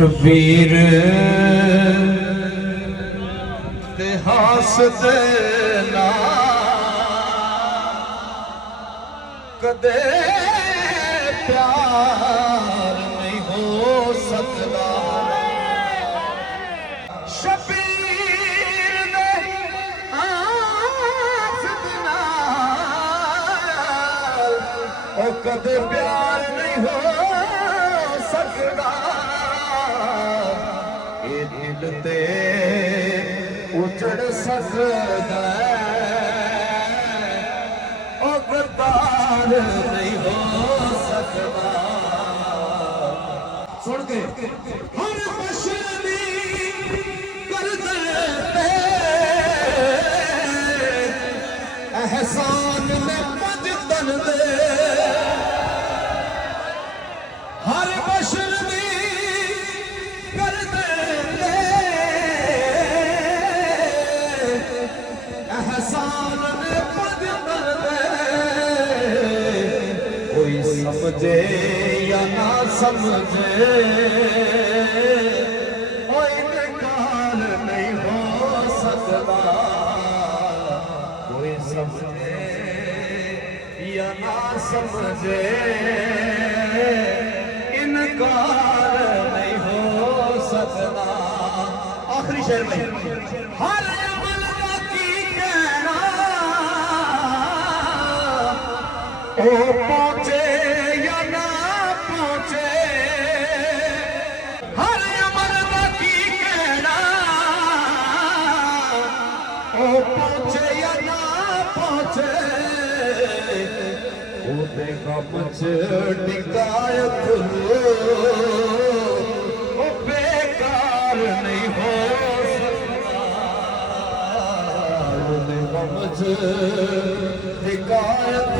वीर इतिहास देना कदे प्यार नहीं हो सकता। शबीर ने आस देना ओ कदे प्यार नहीं हो सकता। दिल ते उजड़ सकता ओ गद्दार नहीं हो सकता। सुन के हर बशरी कर देते एहसान में मजदन दे। हर बशरी कर देते एहसान में मजदन दे। कोई समझे या ना समझे कोई इनकार नहीं हो सकता। कोई समझे या ना समझे इनकार नहीं हो सकता। आखिरी शेर में हर अमल की कहना ओ पहुंचे या ना पहुंचे। हर अमल की कहना ओ पहुंचे या ना पहुंचे। ओते कम च टिकायत ओ बेकार नहीं हो सकता। ओते कम च टिकायत